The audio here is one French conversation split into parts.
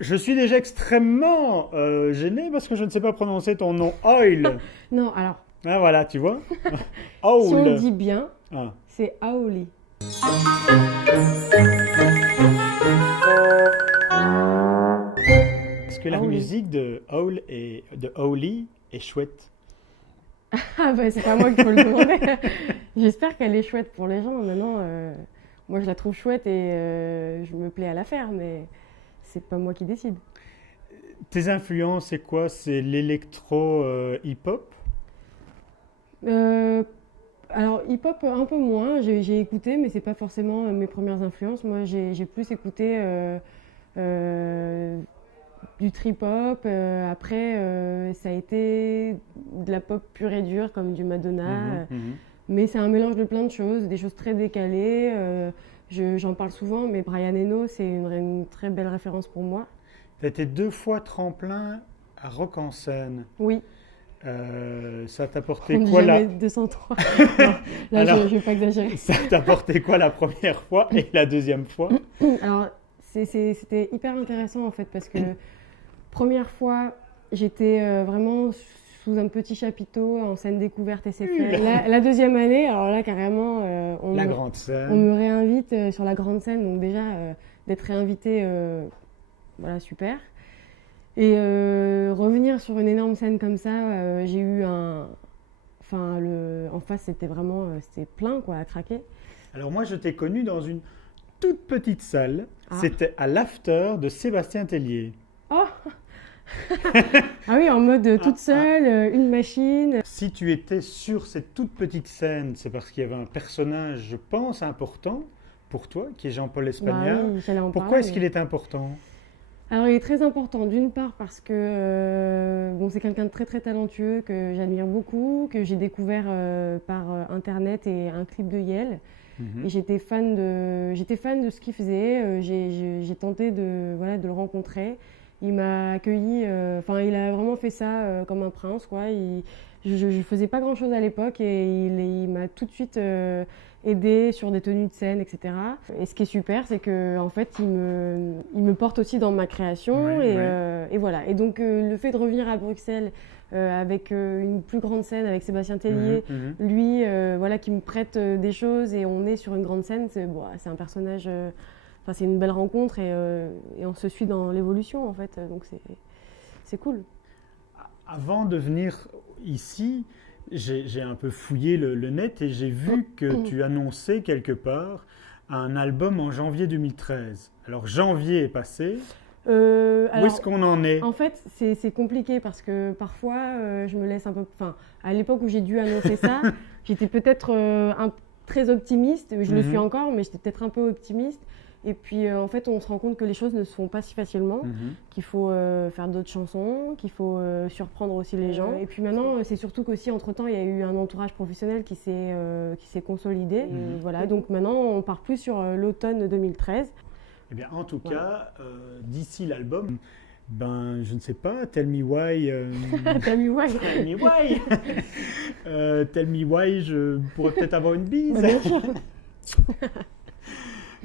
Je suis déjà extrêmement gêné parce que je ne sais pas prononcer ton nom. Oil. Non, alors, Ah voilà, tu vois. si on le Owl. dit bien, Ah. c'est Aoli. Est-ce que la Aoli. musique de Owl et de Owly est chouette? Ah bah c'est pas moi qu'il faut le demander. J'espère qu'elle est chouette pour les gens. Maintenant, moi je la trouve chouette et je me plais à la faire, mais c'est pas moi qui décide. Tes influences, c'est quoi? C'est l'électro hip-hop? Euh, alors hip-hop un peu moins, j'ai écouté, mais c'est pas forcément mes premières influences. Moi j'ai plus écouté euh, du trip-hop. Après, ça a été de la pop pure et dure, comme du Madonna. Mhm, mhm. Mais c'est un mélange de plein de choses, des choses très décalées. J'en parle souvent, mais Brian Eno, c'est une très belle référence pour moi. Tu as été 2 fois tremplin à Rock en scène. Oui, Ça t'a on apporté ne dit quoi jamais là? 203. Non, là, je Alors, ne vais pas exagérer. ça t'a apporté quoi la première fois et la deuxième fois? Alors, c'était hyper intéressant en fait, parce que première fois, j'étais vraiment sous un petit chapiteau en scène découverte et c'est fait. La deuxième année, alors là, carrément, La grande on me scène. réinvite sur la grande scène, donc déjà, d'être réinvité, voilà, super. Et revenir sur une énorme scène comme ça, j'ai eu un. Enfin, en face, c'était vraiment. C'était plein, quoi, à craquer. Alors moi, je t'ai connu dans une toute petite salle. Ah! C'était à l'after de Sébastien Tellier. Oh! Ah oui, en mode Ah, toute ah. seule, une machine. Si tu étais sur cette toute petite scène, c'est parce qu'il y avait un personnage, je pense, important pour toi, qui est Jean-Paul Bah Espagnard. oui, j'allais en Pourquoi parler, est-ce mais. qu'il est important? Alors, il est très important, d'une part parce que bon, c'est quelqu'un de très très talentueux que j'admire beaucoup, que j'ai découvert par internet et un clip de Yel. Et Mhm, j'étais fan de ce qu'il faisait. J'ai tenté de, voilà, de le rencontrer. Il m'a accueilli, enfin, il a vraiment fait ça comme un prince, quoi. Je faisais pas grand chose à l'époque et il m'a tout de suite aidé sur des tenues de scène, etc. Et ce qui est super, c'est que en fait, il me porte aussi dans ma création ouais, ouais. et voilà. Et donc, le fait de revenir à Bruxelles avec une plus grande scène avec Sébastien Mhm, Tellier, mhm. lui, voilà, qui me prête des choses et on est sur une grande scène, c'est bon, c'est un personnage. Enfin, c'est une belle rencontre et on se suit dans l'évolution en fait, donc c'est cool. Avant de venir ici, j'ai un peu fouillé le net et j'ai vu que tu annonçais quelque part un album en janvier 2013. Alors janvier est passé. Où est-ce Alors, qu'on en est? en fait, c'est compliqué parce que parfois, je me laisse un peu. Enfin, à l'époque où j'ai dû annoncer ça, j'étais peut-être très optimiste. Je le suis Mhm, encore, mais j'étais peut-être un peu optimiste. Et puis, en fait, on se rend compte que les choses ne se font pas si facilement, mhm. qu'il faut faire d'autres chansons, qu'il faut surprendre aussi les gens. Et puis maintenant, c'est surtout qu'aussi, entre-temps, il y a eu un entourage professionnel qui s'est consolidé. Et Mhm. voilà, donc maintenant, on part plus sur l'automne 2013. Eh bien, en tout Voilà. cas, d'ici l'album, ben, je ne sais pas, Tell Me Why, T'as vu, ouais. Tell Me Why, Tell Me Why, je pourrais peut-être avoir une Bah, bise. bien sûr.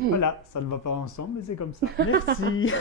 Voilà, ça ne va pas ensemble, mais c'est comme ça. Merci.